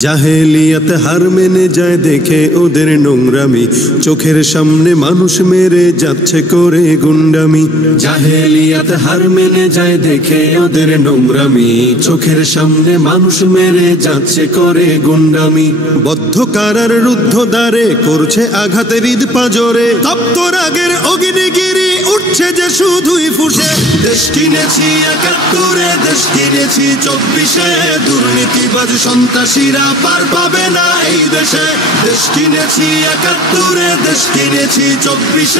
জাহেলিয়াত হার মেনে যায় দেখে ওদের নোংরামি, চোখের সামনে মানুষ মেরে যাচ্ছে করে গুন্ডামি। জাহেলিয়াত হার মেনে যায় দেখে ওদের নোংরামি, চোখের সামনে মানুষ মেরে যাচ্ছে করে গুন্ডামি। বদ্ধ কারার রুদ্ধ দ্বারে করছে আঘাতের ঈদ পাজরে, তপ্ত রাগের অগ্নিগিরি উঠছে যে শুধুই ফুসে। দেশ কিনেছি ৭১, দেশ কিনেছি ২৪, দুর্নীতিবাজ সন্ত্রাসীরা পার পাবে না এই দেশে। দেশ কিনেছি ৭১, দেশ কিনেছি ২৪,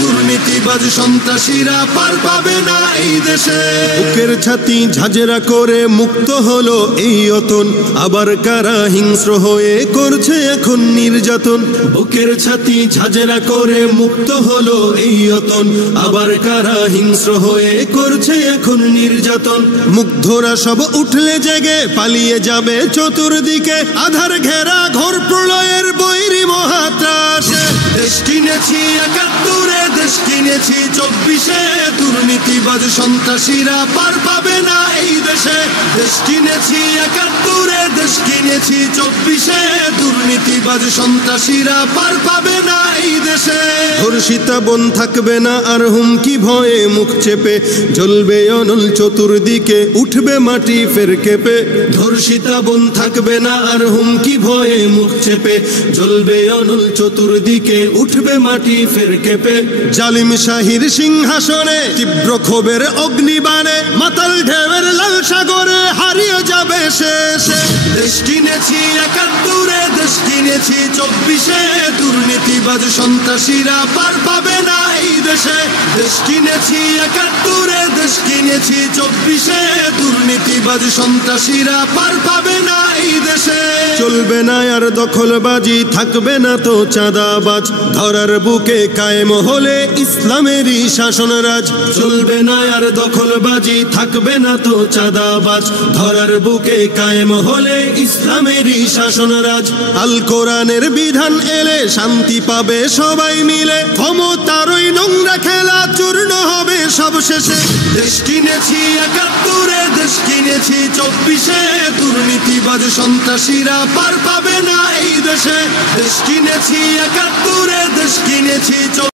দুর্নীতিবাজ সন্ত্রাসীরা পার পাবে না এই দেশে। বুকের ছাতি ঝাঁঝরা করে মুক্ত হলো এই অতন, আবার কারা হিংস্র হয়ে করছে এখন নির্যাতন। বুকের ছাতি ঝাঁঝরা করে মুক্ত হলো এই অতন, আবার কারা হিংস্র হয়ে করছে এখন নির্যাতন। মুগ্ধরা সব উঠলে জেগে পালিয়ে যাবে চতুর্দিকে, আধার ঘেরা ঘোর প্রলয়ের বৈরী মহাত্রাসে। দেশ কিনেছি ৭১, দেশ কিনেছি ২৪, দুর্নীতিবাজ সন্ত্রাসীরা পার পাবে না এই দেশে। দেশ কিনেছি ৭১, দেশ কিনেছি ২৪, দুর্নীতিবাজ সন্ত্রাসীরা পার পাবে না এই দেশে। ধর্ষিতা বোন থাকবে না আর হুমকি ভয়ে মুখ চেপে, জ্বলবে অনল চতুর্দিকে উঠবে মাটি ফের কেঁপে। ধর্ষিতা বোন থাকবে না আর হুমকি ভয়ে মুখ চেপে, জ্বলবে অনল চতুর্দিকে উঠবে মাটি ফের কেঁপে। জালিম শাহীর সিংহাসনে তীব্র ক্ষোভের অগ্নিবাণে, মাতাল ঢেউয়ের লাল সাগরে হারিয়ে যাবে শেষে। দেশ কিনেছি ৭১, দেশ কিনেছি ২৪, দুর্নীতিবাজ সন্ত্রাসীরা পার পাবে না এই দেশে। দেশ কিনেছি ৭১, দেশ কিনেছি ২৪, দুর্নীতিবাজ সন্ত্রাসীরা পার পাবে না এই দেশে। চলবে না আর দখলবাজি, থাকবে না তো চাঁদাবাজ, ধরার বুকে কায়েম হলে ইসলামেরই শাসনরাজ। চলবে না আর দখলবাজি, থাকবে না তো চাঁদাবাজ, ধরার বুকে কায়েম হলে ইসলামেরই শাসনরাজ। আল কোরআনের বিধান এলে শান্তি পাবে সবাই মিলে, ক্ষমতার ওই নোংরা খেলা চূর্ণ হবে সব শেষে। দেশ কিনেছি ৭১, দেশ কিনেছি ২৪, দুর্নীতিবাজ সন্ত্রাসীরা পার পাবে না এই দেশে। দেশ কিনেছি ৭১, দেশ কিনেছি